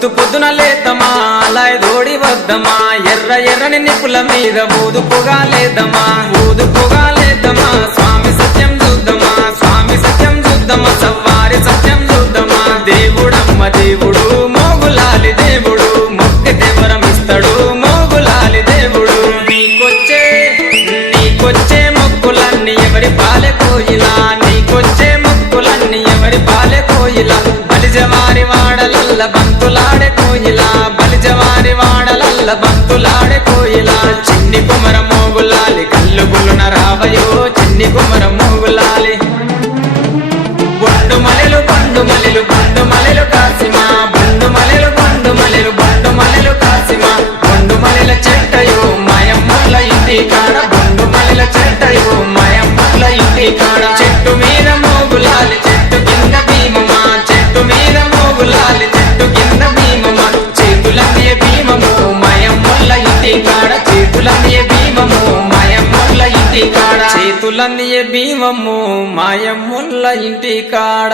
పొద్దు పొద్దున లేదమా అలాయ్ దోడి వద్దమా ఎర్ర ఎర్రని నిప్పుల మీద ఊదు పొగాలేదమా ఊదు పొగాలేదమా స్వామి సత్యం చూద్దామా స్వామి సత్యం చూద్దామా సవ్వారి సత్యం చూద్దామా దేవుడమ్మ దేవుడు మోగులాలి దేవుడు మొక్కితే వరమిస్తాడు మోగులాలి దేవుడు నీకొచ్చే మొక్కులన్నీ ఎవరి పాలె కోయిలా నీకొచ్చే మొక్కులన్నీ ఎవరి పాలె కోయిలా బలిజవారి వాడలల్ల బంతులాడే కోయిలా బలిజవారి వాడలల్ల బంతులాడే కోయిలా చిన్ని కుమర మోగులాలి కల్లు గులున రావయో చిన్ని కుమర మోగులాలి బండు మలెలు బండు మలెలు బండు మలెలు కాసిమా బండు మలెలు బండు మలెలు బండు మలెలు కాసిమా బండు మలెల చెట్టయో మాయమ్మల ఇంటి కాడ బండు మలెల చెట్టయో మాయమ్మల ఇంటి కాడ చెట్టు మీద మోగులాలి చెట్టు కింద భీమమా చెట్టు మీద మోగులాలి చెట్టు కింద భీమమా చేతులన్నీ భీమము మాయమ్మల ఇంటి కాడ చేతులన్నీ భీమము మాయమ్మల ఇంటి కాడ చేతులన్నీ భీమము మాయమ్మల ఇంటి కాడ